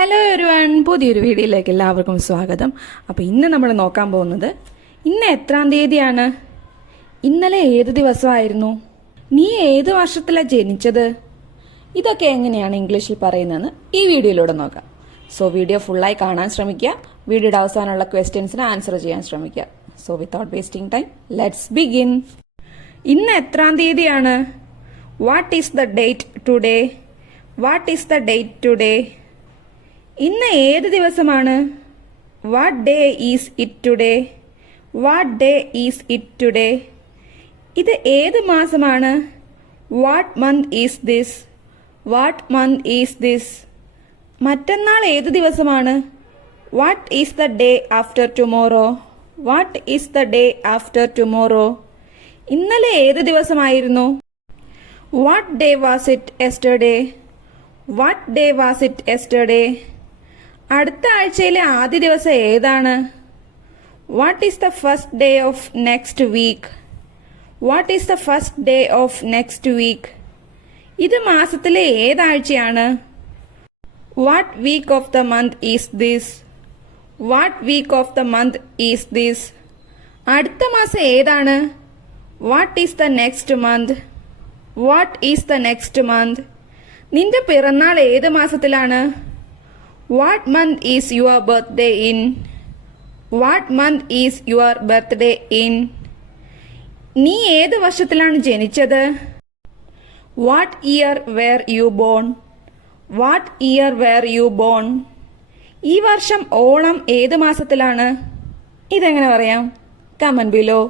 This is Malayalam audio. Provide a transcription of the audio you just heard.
ഹലോ ഒരു വൺ പുതിയൊരു വീഡിയോയിലേക്ക് എല്ലാവർക്കും സ്വാഗതം. അപ്പോൾ ഇന്ന് നമ്മൾ നോക്കാൻ പോകുന്നത് ഇന്ന് എത്രാം തീയതിയാണ്? ഇന്നലെ ഏത് ദിവസമായിരുന്നു? നീ ഏത് വർഷത്തിലാണ് ജനിച്ചത്? ഇതൊക്കെ എങ്ങനെയാണ് ഇംഗ്ലീഷിൽ പറയുന്നതെന്ന് ഈ വീഡിയോയിലൂടെ നോക്കാം. സോ വീഡിയോ ഫുള്ളായി കാണാൻ ശ്രമിക്കുക. വീഡിയോയുടെ അവസാനമുള്ള ക്വസ്റ്റ്യൻസിന് ആൻസർ ചെയ്യാൻ ശ്രമിക്കുക. So without wasting time let's begin ഇന്ന് എത്രാം തീയതിയാണ്? What is the date today what is the date today ഇന്ന് ഏത് ദിവസമാണ്? What day is it today what day is it today ഇത് ഏത് മാസമാണ്? What month is this what month is this മറ്റന്നാൾ ഏത് ദിവസമാണ്? What is the day after tomorrow what is the day after tomorrow ഇന്നലെ ഏത് ദിവസമായിരുന്നു? What day was it yesterday what day was it yesterday അടുത്ത ആഴ്ചയിലെ ആദ്യ ദിവസം ഏതാണ്? What is the first day of next week what is the first day of next week ഇത് മാസത്തിലെ ഏതാഴ്ചയാണ്? What week of the month is this what week of the month is this അടുത്ത മാസം ഏതാണ്? What is the next month what is the next month നിന്റെ പിറന്നാൾ ഏത് മാസത്തിലാണ്? What month is your birthday in what month is your birthday in നീ ഏത് വർഷത്തിലാണ് ജനിച്ചത്? What year were you born what year were you born ഈ വർഷം ഓണം ഏത് മാസത്തിലാണ്? ഇതെങ്ങനെ പറയാം? കമൻ ബിലോ